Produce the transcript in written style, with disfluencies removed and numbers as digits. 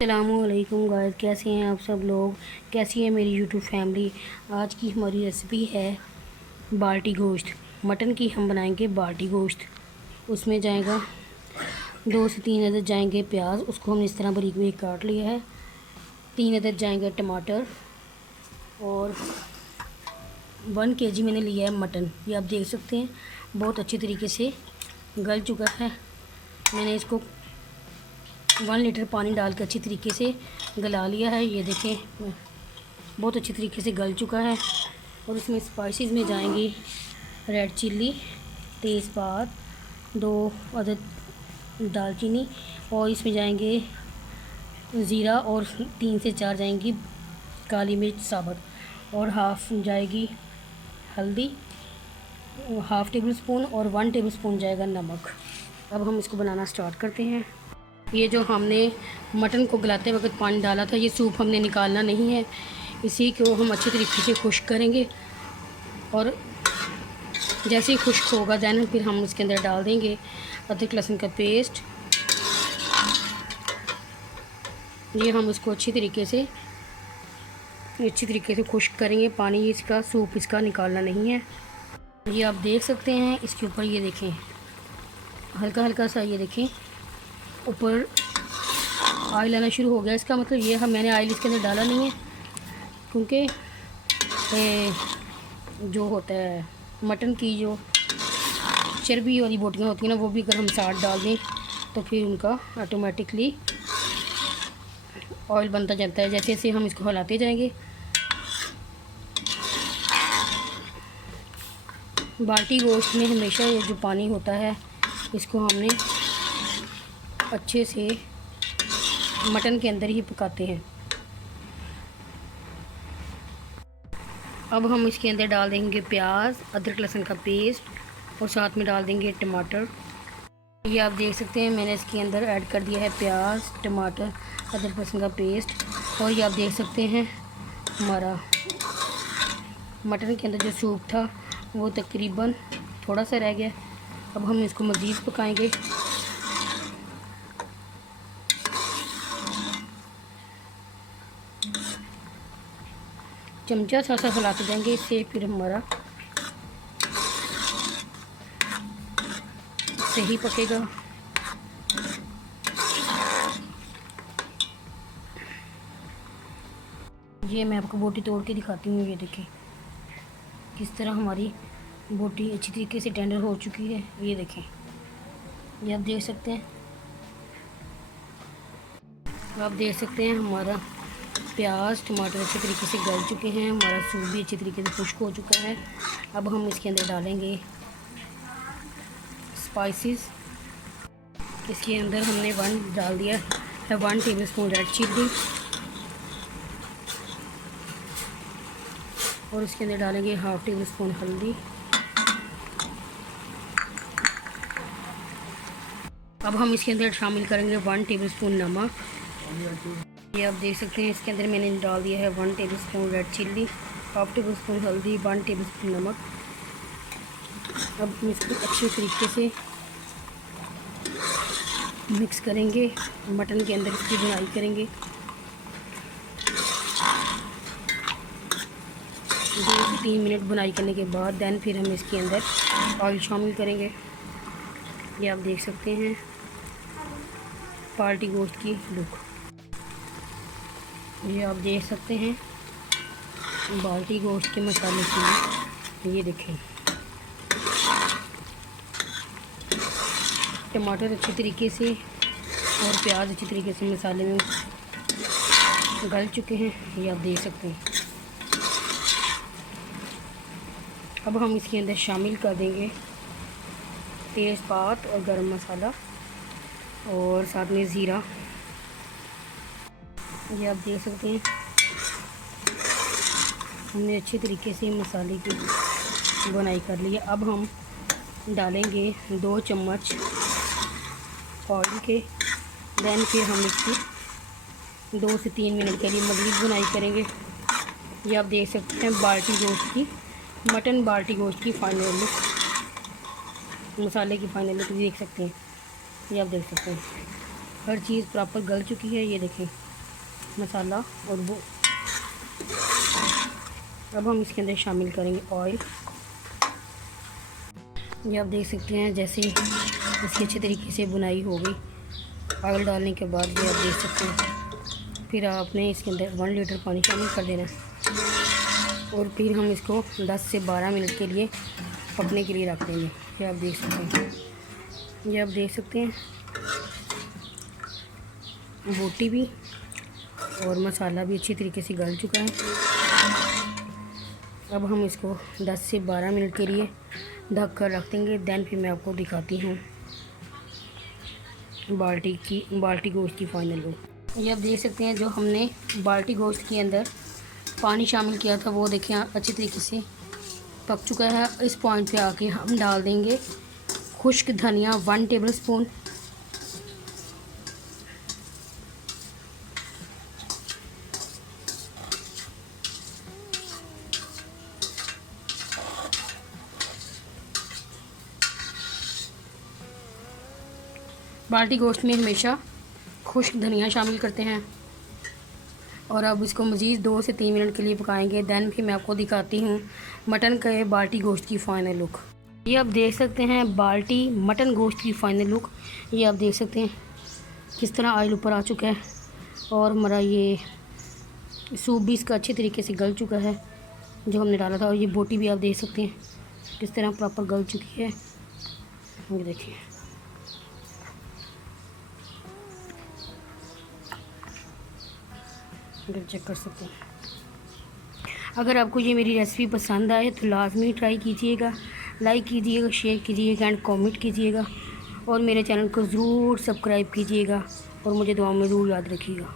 अस्सलामुअलैकुम गाइस, कैसे हैं आप सब लोग। कैसी है मेरी यूट्यूब फैमिली। आज की हमारी रेसिपी है बाल्टी गोश्त। मटन की हम बनाएंगे बाल्टी गोश्त। उसमें जाएगा 2 से 3 अदद जाएंगे प्याज, उसको हमने इस तरह बारीक बारीक काट लिया है। 3 अदद जाएंगे टमाटर और 1 kg मैंने लिया है मटन। ये आप देख सकते हैं बहुत अच्छी तरीके से गल चुका है। मैंने इसको 1 लीटर पानी डाल के अच्छी तरीके से गला लिया है। ये देखें बहुत अच्छी तरीके से गल चुका है। और उसमें स्पाइसेस में जाएंगी रेड चिल्ली, तेज़पात, 2 अदद दालचीनी, और इसमें जाएंगे ज़ीरा, और 3 से 4 जाएंगी काली मिर्च साबुत, और हाफ़ जाएगी हल्दी, हाफ़ टेबल स्पून, और 1 टेबल स्पून जाएगा नमक। अब हम इसको बनाना स्टार्ट करते हैं। ये जो हमने मटन को गलाते वक्त पानी डाला था, ये सूप हमने निकालना नहीं है। इसी को हम अच्छी तरीके से खुश्क करेंगे, और जैसे ही खुश्क होगा दैन फिर हम इसके अंदर डाल देंगे अदरक लहसुन का पेस्ट। ये हम इसको अच्छी तरीके से खुश्क करेंगे। पानी इसका, सूप इसका निकालना नहीं है। ये आप देख सकते हैं इसके ऊपर, ये देखें हल्का हल्का सा, ये देखें ऊपर ऑयल आना शुरू हो गया। इसका मतलब ये है मैंने ऑयल इसके अंदर डाला नहीं है, क्योंकि जो होता है मटन की जो चर्बी वाली बोटियाँ होती हैं ना, वो भी अगर हम साथ डाल दें तो फिर उनका ऑटोमेटिकली ऑयल बनता जाता है। जैसे जैसे हम इसको हिलाते जाएंगे। बाल्टी गोश्त में हमेशा ये जो पानी होता है, इसको हमने अच्छे से मटन के अंदर ही पकाते हैं। अब हम इसके अंदर डाल देंगे प्याज, अदरक लहसुन का पेस्ट, और साथ में डाल देंगे टमाटर। ये आप देख सकते हैं मैंने इसके अंदर ऐड कर दिया है प्याज, टमाटर, अदरक लहसुन का पेस्ट। और ये आप देख सकते हैं हमारा मटन के अंदर जो सूप था वो तकरीबन थोड़ा सा रह गया। अब हम इसको मज़ीद पकाएंगे। चमचा सा हिलाते जाएंगे, इससे फिर हमारा सही पकेगा। ये मैं आपको बोटी तोड़ के दिखाती हूँ। ये देखें किस तरह हमारी बोटी अच्छी तरीके से टेंडर हो चुकी है। ये देखें, ये आप देख सकते हैं। आप देख सकते हैं हमारा प्याज टमाटर अच्छे तरीके से गल चुके हैं। हमारा सूप भी अच्छी तरीके से खुश्क हो चुका है। अब हम इसके अंदर डालेंगे स्पाइसेस। इसके अंदर हमने 1 डाल दिया है 1 टेबल स्पून रेड चिल्ली, और इसके अंदर डालेंगे हाफ़ टेबल स्पून हल्दी। अब हम इसके अंदर शामिल करेंगे 1 टेबल स्पून नमक। ये आप देख सकते हैं इसके अंदर मैंने डाल दिया है 1 table spoon red chilli, half table spoon हल्दी, 1 टेबल स्पून नमक। अब हम इसको अच्छे तरीके से मिक्स करेंगे, मटन के अंदर इसकी बुनाई करेंगे। 2 से 3 मिनट बुनाई करने के बाद दैन फिर हम इसके अंदर ऑयल शामिल करेंगे। ये आप देख सकते हैं बाल्टी गोश्त की लुक। ये आप देख सकते हैं बाल्टी गोश्त के मसाले की। ये देखें टमाटर अच्छी तरीके से और प्याज अच्छी तरीके से मसाले में गल चुके हैं। ये आप देख सकते हैं। अब हम इसके अंदर शामिल कर देंगे तेज़पात और गरम मसाला, और साथ में ज़ीरा। ये आप देख सकते हैं हमने अच्छे तरीके से मसाले की बुनाई कर ली है। अब हम डालेंगे 2 चम्मच ऑयल के। दैन फिर हम इसकी 2 से 3 मिनट के लिए मज़ीद बुनाई करेंगे। ये आप देख सकते हैं बाल्टी गोश्त की, मटन बाल्टी गोश्त की फाइनल लुक, मसाले की फाइनल लुक देख सकते हैं। ये आप देख सकते हैं हर चीज़ प्रॉपर गल चुकी है। ये देखें मसाला और वो अब हम इसके अंदर शामिल करेंगे ऑयल। ये आप देख सकते हैं जैसे इसकी अच्छे तरीके से बुनाई हो गई ऑयल डालने के बाद, ये आप देख सकते हैं। फिर आपने इसके अंदर 1 लीटर पानी शामिल कर देना और फिर हम इसको 10 से 12 मिनट के लिए पकने के लिए रख देंगे। ये आप देख सकते हैं, ये आप देख सकते हैं बोटी भी और मसाला भी अच्छी तरीके से गल चुका है। अब हम इसको 10 से 12 मिनट के लिए ढक कर रख देंगे। दैन फिर मैं आपको दिखाती हूँ बाल्टी गोश्त की फाइनल लुक। ये आप देख सकते हैं जो हमने बाल्टी गोश्त के अंदर पानी शामिल किया था वो देखें अच्छी तरीके से पक चुका है। इस पॉइंट पे आके हम डाल देंगे खुश्क धनिया 1 टेबल स्पून, बाल्टी गोश्त में हमेशा खुश्क धनिया शामिल करते हैं। और अब इसको मज़ीद 2 से 3 मिनट के लिए पकाएंगे। दैन फिर मैं आपको दिखाती हूँ मटन के बाल्टी गोश्त की फ़ाइनल लुक। ये आप देख सकते हैं बाल्टी मटन गोश्त की फ़ाइनल लुक। ये आप देख सकते हैं किस तरह ऑयल ऊपर आ चुका है और हमारा ये सूप भी इसका अच्छे तरीके से गल चुका है जो हमने डाला था। और ये बोटी भी आप देख सकते हैं किस तरह प्रॉपर गल चुकी है। ये देखिए, चेक कर सकते हैं। अगर आपको ये मेरी रेसिपी पसंद आए तो लाजमी ट्राई कीजिएगा, लाइक कीजिएगा, शेयर कीजिएगा एंड कमेंट कीजिएगा और मेरे चैनल को ज़रूर सब्सक्राइब कीजिएगा और मुझे दुआ में ज़रूर याद रखिएगा।